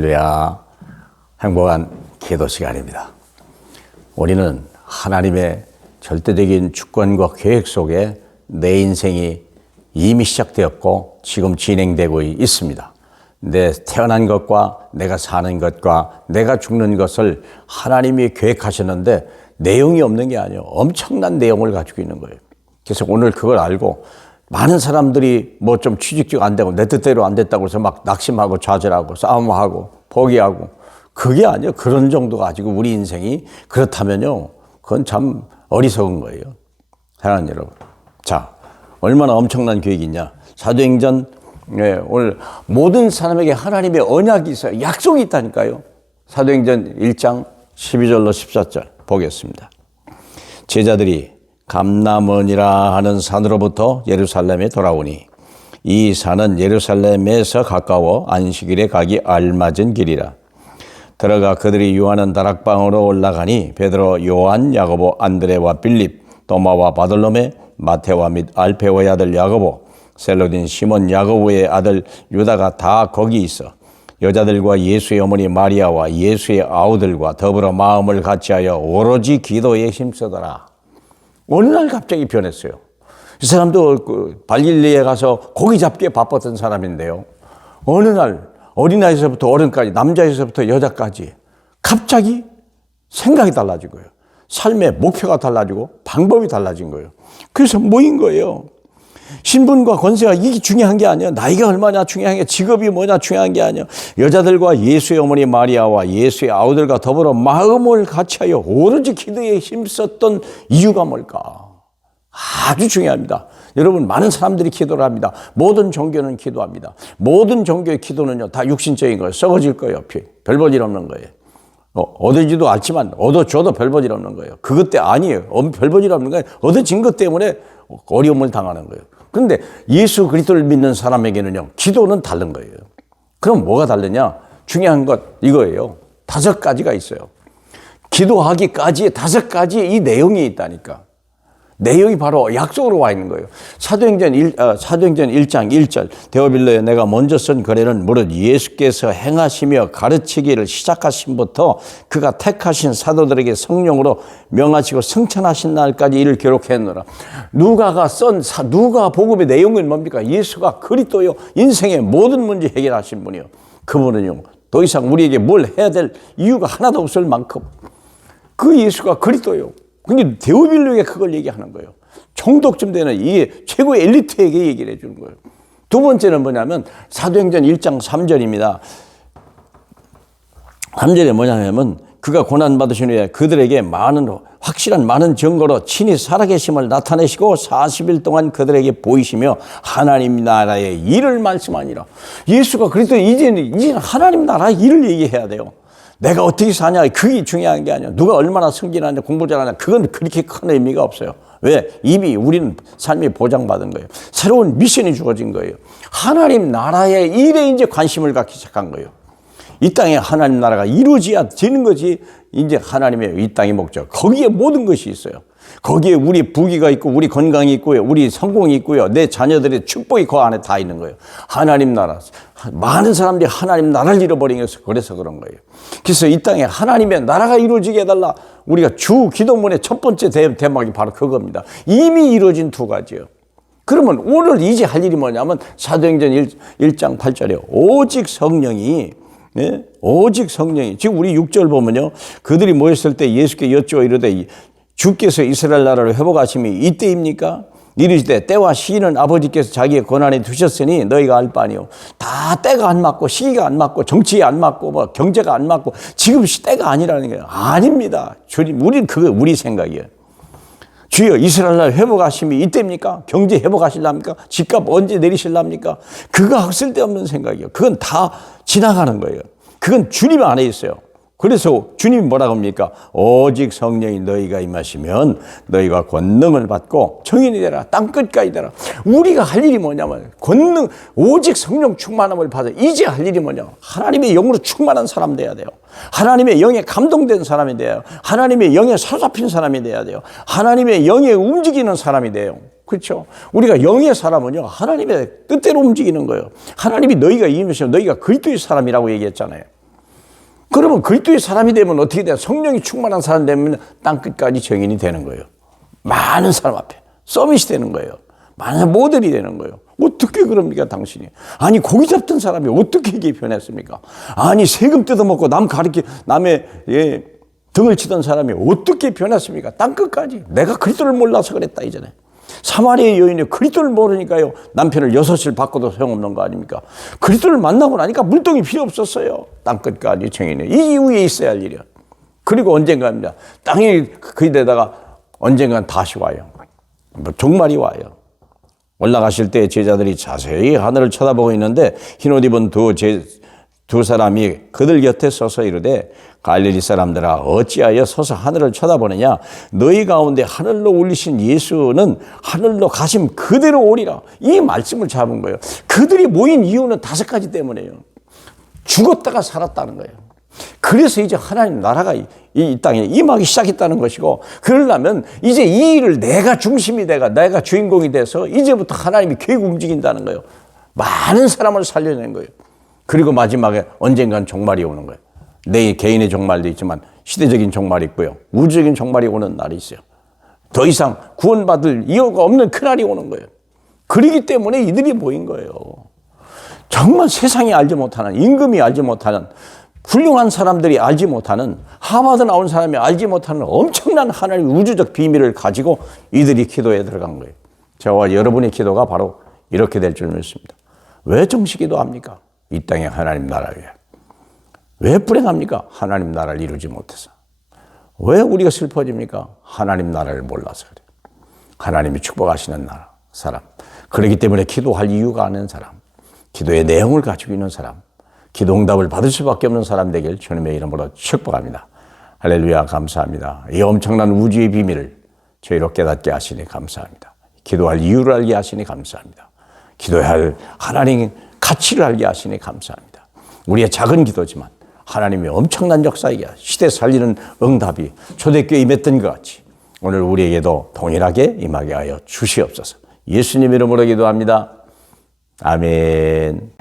할렐루야. 행복한 기도 시간입니다. 우리는 하나님의 절대적인 주권과 계획 속에 내 인생이 이미 시작되었고 지금 진행되고 있습니다. 내 태어난 것과 내가 사는 것과 내가 죽는 것을 하나님이 계획하셨는데 내용이 없는 게 아니에요. 엄청난 내용을 가지고 있는 거예요. 그래서 오늘 그걸 알고 많은 사람들이 뭐 좀 취직지가 안 되고 내 뜻대로 안 됐다고 해서 막 낙심하고 좌절하고 싸움하고 포기하고 그게 아니에요. 그런 정도 가지고 우리 인생이 그렇다면요. 그건 참 어리석은 거예요. 사랑하는 여러분. 자, 얼마나 엄청난 계획이냐. 사도행전 오늘 모든 사람에게 하나님의 언약이 있어요. 약속이 있다니까요. 사도행전 1장 12절로 14절 보겠습니다. 제자들이 감람원이라 하는 산으로부터 예루살렘에 돌아오니 이 산은 예루살렘에서 가까워 안식일에 가기 알맞은 길이라. 들어가 그들이 유하는 다락방으로 올라가니 베드로, 요한, 야고보, 안드레와 빌립, 도마와 바돌로메, 마테와 및 알페오의 아들 야고보, 셀로딘 시몬 야고보의 아들 유다가 다 거기 있어 여자들과 예수의 어머니 마리아와 예수의 아우들과 더불어 마음을 같이하여 오로지 기도에 힘쓰더라. 어느 날 갑자기 변했어요. 이 사람도 발릴리에 가서 고기 잡기에 바빴던 사람인데요. 어느 날 어린아이에서부터 어른까지 남자에서부터 여자까지 갑자기 생각이 달라진 거예요. 삶의 목표가 달라지고 방법이 달라진 거예요. 그래서 모인 거예요. 신분과 권세가 이게 중요한 게 아니에요. 나이가 얼마냐 중요한 게 직업이 뭐냐 중요한 게 아니에요. 여자들과 예수의 어머니 마리아와 예수의 아우들과 더불어 마음을 같이하여 오로지 기도에 힘썼던 이유가 뭘까? 아주 중요합니다. 여러분 많은 사람들이 기도를 합니다. 모든 종교는 기도합니다. 모든 종교의 기도는요 다 육신적인 거예요. 썩어질 거예요. 별 볼 일 없는 거예요. 얻어지도 않지만 얻어줘도 별 볼 일 없는 거예요. 그것 때 아니에요. 별 볼 일 없는 거예요. 얻어진 것 때문에 어려움을 당하는 거예요. 그런데 예수 그리스도를 믿는 사람에게는요 기도는 다른 거예요. 그럼 뭐가 다르냐? 중요한 것 이거예요. 5가지가 있어요. 기도하기까지의 5가지의 이 내용이 있다니까. 내용이 바로 약속으로 와 있는 거예요. 사도행전 1장 1절 데오빌로에 내가 먼저 쓴 거래는 무릇 예수께서 행하시며 가르치기를 시작하신부터 그가 택하신 사도들에게 성령으로 명하시고 승천하신 날까지 이를 기록했노라. 누가 복음의 내용은 뭡니까? 예수가 그리스도요. 인생의 모든 문제 해결하신 분이요. 그분은요. 더 이상 우리에게 뭘 해야 될 이유가 하나도 없을 만큼 그 예수가 그리스도요. 근데 데오빌로에게 그걸 얘기하는 거예요. 총독쯤 되는 이게 최고의 엘리트에게 얘기를 해주는 거예요. 두 번째는 뭐냐면 사도행전 1장 3절입니다. 3절에 뭐냐면 그가 고난받으신 후에 그들에게 확실한 많은 증거로 친히 살아계심을 나타내시고 40일 동안 그들에게 보이시며 하나님 나라의 일을 말씀하니라. 예수가 그래도 이제는 하나님 나라의 일을 얘기해야 돼요. 내가 어떻게 사냐 그게 중요한 게 아니야. 누가 얼마나 승진하냐 공부 잘하냐 그건 그렇게 큰 의미가 없어요. 왜? 이미 우리는 삶이 보장받은 거예요. 새로운 미션이 주어진 거예요. 하나님 나라의 일에 이제 관심을 갖기 시작한 거예요. 이 땅에 하나님 나라가 이루어져야 되는 것이 이제 하나님의 이 땅의 목적. 거기에 모든 것이 있어요. 거기에 우리 부귀가 있고 우리 건강이 있고요. 우리 성공이 있고요. 내 자녀들의 축복이 그 안에 다 있는 거예요. 하나님 나라. 많은 사람들이 하나님 나라를 잃어버리면서 그래서 그런 거예요. 그래서 이 땅에 하나님의 나라가 이루어지게 해달라. 우리가 주 기도문의 첫 번째 대막이 바로 그겁니다. 이미 이루어진 2가지요. 그러면 오늘 이제 할 일이 뭐냐면 사도행전 1장 8절에 오직 성령이 지금 우리 6절 보면요. 그들이 모였을 때 예수께 여쭈어 이르되 주께서 이스라엘 나라를 회복하심이 이때입니까? 이르시되 때와 시기는 아버지께서 자기의 권한에 두셨으니 너희가 알 바니요. 다 때가 안 맞고 시기가 안 맞고 정치가 안 맞고 뭐 경제가 안 맞고 지금 때가 아니라는 거예요. 아닙니다. 주님, 우리는 그거 우리 생각이에요. 주여 이스라엘 나라 회복하심이 이때입니까? 경제 회복하실랍니까? 집값 언제 내리실랍니까? 그거 쓸데없는 생각이에요. 그건 다 지나가는 거예요. 그건 주님 안에 있어요. 그래서 주님이 뭐라고 합니까? 오직 성령이 너희가 임하시면 너희가 권능을 받고 정인이 되라. 땅끝까지 되라. 우리가 할 일이 뭐냐면 오직 성령 충만함을 받아. 이제 할 일이 뭐냐? 하나님의 영으로 충만한 사람 돼야 돼요. 하나님의 영에 감동된 사람이 돼요. 하나님의 영에 사로잡힌 사람이 돼야 돼요. 하나님의 영에 움직이는 사람이 돼요. 그렇죠? 우리가 영의 사람은요, 하나님의 뜻대로 움직이는 거예요. 하나님이 너희가 임하시면 너희가 그리스도의 사람이라고 얘기했잖아요. 그러면 그리스도의 사람이 되면 어떻게 돼요? 성령이 충만한 사람 되면 땅끝까지 증인이 되는 거예요. 많은 사람 앞에 서밋이 되는 거예요. 많은 모델이 되는 거예요. 어떻게 그럽니까 당신이? 아니 고기 잡던 사람이 어떻게 이게 변했습니까? 아니 세금 뜯어먹고 남의 등을 치던 사람이 어떻게 변했습니까? 땅끝까지. 내가 그리스도를 몰라서 그랬다 이전에. 사마리아 여인이 그리스도를 모르니까요. 남편을 6을 바꿔도 소용없는 거 아닙니까? 그리스도를 만나고 나니까 물동이 필요 없었어요. 땅끝까지 증인이. 이 이후에 있어야 할 일이야. 그리고 언젠가입니다. 땅이 그데다가 언젠간 다시 와요. 종말이 와요. 올라가실 때 제자들이 자세히 하늘을 쳐다보고 있는데 흰옷 입은 두 사람이 그들 곁에 서서 이르되 갈릴리 사람들아 어찌하여 서서 하늘을 쳐다보느냐 너희 가운데 하늘로 올리신 예수는 하늘로 가심 그대로 오리라. 이 말씀을 잡은 거예요. 그들이 모인 이유는 5가지 때문에요. 죽었다가 살았다는 거예요. 그래서 이제 하나님 나라가 이 땅에 임하기 시작했다는 것이고, 그러려면 이제 이 일을 내가 중심이 내가 주인공이 돼서 이제부터 하나님이 계획 움직인다는 거예요. 많은 사람을 살려낸 거예요. 그리고 마지막에 언젠간 종말이 오는 거예요. 내 개인의 종말도 있지만 시대적인 종말이 있고요. 우주적인 종말이 오는 날이 있어요. 더 이상 구원받을 이유가 없는 그날이 오는 거예요. 그러기 때문에 이들이 모인 거예요. 정말 세상이 알지 못하는, 임금이 알지 못하는, 훌륭한 사람들이 알지 못하는, 하버드 나온 사람이 알지 못하는 엄청난 하나님의 우주적 비밀을 가지고 이들이 기도에 들어간 거예요. 저와 여러분의 기도가 바로 이렇게 될 줄 믿습니다. 왜 정식기도 합니까? 이 땅에 하나님 나라 위해. 왜 불행합니까? 하나님 나라를 이루지 못해서. 왜 우리가 슬퍼집니까? 하나님 나라를 몰라서 그래요. 하나님이 축복하시는 나라, 사람. 그렇기 때문에 기도할 이유가 없는 사람, 기도의 내용을 가지고 있는 사람, 기도 응답을 받을 수밖에 없는 사람 되길 주님의 이름으로 축복합니다. 할렐루야, 감사합니다. 이 엄청난 우주의 비밀을 저희로 깨닫게 하시니 감사합니다. 기도할 이유를 알게 하시니 감사합니다. 기도해야 할 하나님의 가치를 알게 하시니 감사합니다. 우리의 작은 기도지만 하나님의 엄청난 역사이게 시대 살리는 응답이 초대교회에 임했던 것 같이 오늘 우리에게도 동일하게 임하게 하여 주시옵소서. 예수님 이름으로 기도합니다. 아멘.